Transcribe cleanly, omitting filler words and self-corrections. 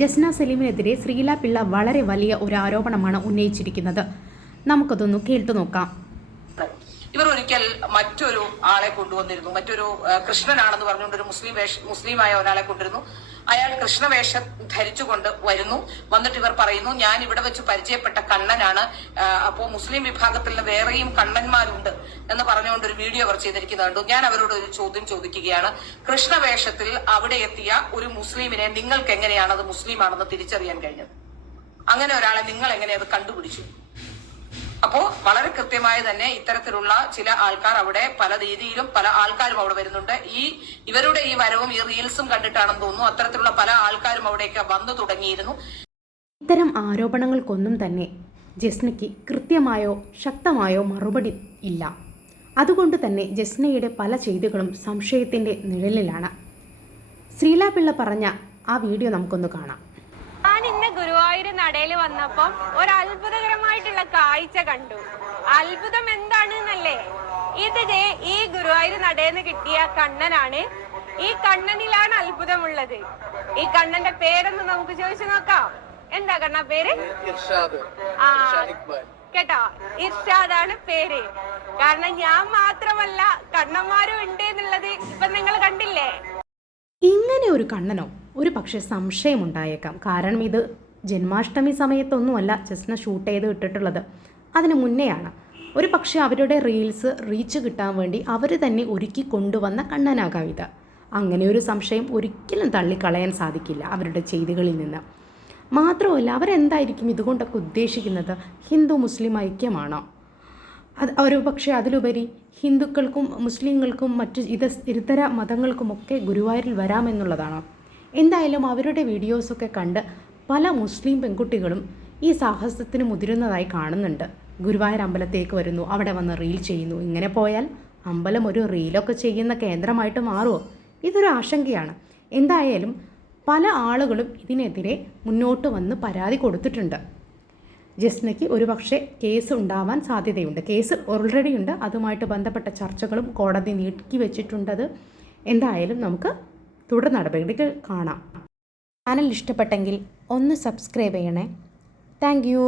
ജസ്ന സലീമിനെതിരെ ശ്രീല പിള്ള വളരെ വലിയ ഒരു ആരോപണമാണ് ഉന്നയിച്ചിരിക്കുന്നത്. നമുക്കതൊന്ന് കേട്ടു നോക്കാം. ഇവർ ഒരിക്കൽ മറ്റൊരു ആളെ കൊണ്ടുവന്നിരുന്നു. മറ്റൊരു കൃഷ്ണനാണെന്ന് പറഞ്ഞുകൊണ്ട് ഒരു മുസ്ലിമായ ഒരാളെ കൊണ്ടിരുന്നു. അയാൾ കൃഷ്ണവേഷം ധരിച്ചുകൊണ്ട് വന്നിട്ട് ഇവർ പറയുന്നു, ഞാൻ ഇവിടെ വെച്ച് പരിചയപ്പെട്ട കണ്ണനാണ്, അപ്പോ മുസ്ലിം വിഭാഗത്തിൽ വേറെയും കണ്ണന്മാരുണ്ട് എന്ന് പറഞ്ഞുകൊണ്ട് ഒരു വീഡിയോ അവർ ചെയ്തിരിക്കുന്നത് കണ്ടു. ഞാൻ അവരോട് ഒരു ചോദ്യം ചോദിക്കുകയാണ്. കൃഷ്ണവേഷത്തിൽ അവിടെ എത്തിയ ഒരു മുസ്ലിമിനെ നിങ്ങൾക്ക് എങ്ങനെയാണ് അത് മുസ്ലിമാണെന്ന് തിരിച്ചറിയാൻ കഴിഞ്ഞത്? അങ്ങനെ ഒരാളെ നിങ്ങൾ എങ്ങനെ അത് കണ്ടുപിടിച്ചു? അപ്പോ വളരെ കൃത്യമായി തന്നെ ഇത്തരത്തിലുള്ള ചില ആൾക്കാർ അവിടെ പല രീതിയിലും പല ആൾക്കാരും അവിടെ വരുന്നുണ്ട്. ഇവരുടെ ഈ വരവും ഈ റീൽസും കണ്ടിട്ടാണെന്ന് തോന്നുന്നു അത്തരത്തിലുള്ള പല ആൾക്കാരും അവിടേക്ക് വന്നു തുടങ്ങിയിരുന്നു. ഇത്തരം ആരോപണങ്ങൾക്കൊന്നും തന്നെ ജസ്നയ്ക്ക് കൃത്യമായോ ശക്തമായോ മറുപടി ഇല്ല. അതുകൊണ്ട് തന്നെ ജസ്നയുടെ പല ചെയ്തികളും സംശയത്തിന്റെ നിഴലിലാണ്. ശ്രീല പിള്ള പറഞ്ഞ ആ വീഡിയോ നമുക്കൊന്ന് കാണാം. ഞാൻ ഇന്ന് ഗുരുവായൂർ നടയിൽ വന്നപ്പം ഒരു അത്ഭുതകരമായിട്ടുള്ള കാഴ്ച കണ്ടു. അത്ഭുതം എന്താണെന്നല്ലേ? ഈ ഗുരുവായൂർ നടയിൽ കിട്ടിയ കണ്ണനാണ്. ഈ കണ്ണനിലാണ് അത്ഭുതമുള്ളത്. ഈ കണ്ണന്റെ പേരൊന്ന് നമുക്ക് ചോദിച്ചു നോക്കാം. എന്താ കണ്ണ പേര്? കേട്ടോ, ഇർഷാദാണ് പേര്. കാരണം ഞാൻ മാത്രമല്ല കണ്ണന്മാരും ഉണ്ട് എന്നുള്ളത് ഇപ്പൊ നിങ്ങൾ കണ്ടില്ലേ. ഇങ്ങനെ ഒരു കണ്ണനോ? ഒരു പക്ഷേ സംശയമുണ്ടായേക്കാം. കാരണം ഇത് ജന്മാഷ്ടമി സമയത്തൊന്നുമല്ല ജസ്ന ഷൂട്ട് ചെയ്ത് ഇട്ടിട്ടുള്ളത്, അതിന് മുന്നെയാണ്. ഒരു പക്ഷേ അവരുടെ റീൽസ് റീച്ച് കിട്ടാൻ വേണ്ടി അവർ തന്നെ ഒരുക്കി കൊണ്ടുവന്ന കണ്ണനാകാം ഇത്. അങ്ങനെ ഒരു സംശയം ഒരിക്കലും തള്ളിക്കളയാൻ സാധിക്കില്ല അവരുടെ ചെയ്തികളിൽ നിന്ന്. മാത്രമല്ല, അവരെന്തായിരിക്കും ഇതുകൊണ്ടൊക്കെ ഉദ്ദേശിക്കുന്നത്? ഹിന്ദു മുസ്ലിം ഐക്യമാണോ? ഒരു പക്ഷേ അതിലുപരി ഹിന്ദുക്കൾക്കും മുസ്ലിങ്ങൾക്കും മറ്റ് ഇതര മതങ്ങൾക്കുമൊക്കെ ഗുരുവായൂരിൽ വരാമെന്നുള്ളതാണോ? എന്തായാലും അവരുടെ വീഡിയോസൊക്കെ കണ്ട് പല മുസ്ലിം പെൺകുട്ടികളും ഈ സാഹസത്തിന് മുതിരുന്നതായി കാണുന്നുണ്ട്. ഗുരുവായൂർ അമ്പലത്തേക്ക് വരുന്നു, അവിടെ വന്ന് റീൽ ചെയ്യുന്നു. ഇങ്ങനെ പോയാൽ അമ്പലം ഒരു റീലൊക്കെ ചെയ്യുന്ന കേന്ദ്രമായിട്ട് മാറുമോ? ഇതൊരു ആശങ്കയാണ്. എന്തായാലും പല ആളുകളും ഇതിനെതിരെ മുന്നോട്ട് വന്ന് പരാതി കൊടുത്തിട്ടുണ്ട്. ജസ്നയ്ക്ക് ഒരു പക്ഷേ കേസ് ഉണ്ടാവാൻ സാധ്യതയുണ്ട്. കേസ് ഓൾറെഡി ഉണ്ട്. അതുമായിട്ട് ബന്ധപ്പെട്ട ചർച്ചകളും കോടതി നീട്ടി വെച്ചിട്ടുണ്ടത്. എന്തായാലും നമുക്ക് തുടർ നടപടികൾ കാണാം. ചാനൽ ഇഷ്ടപ്പെട്ടെങ്കിൽ ഒന്ന് സബ്സ്ക്രൈബ് ചെയ്യണേ. Thank you.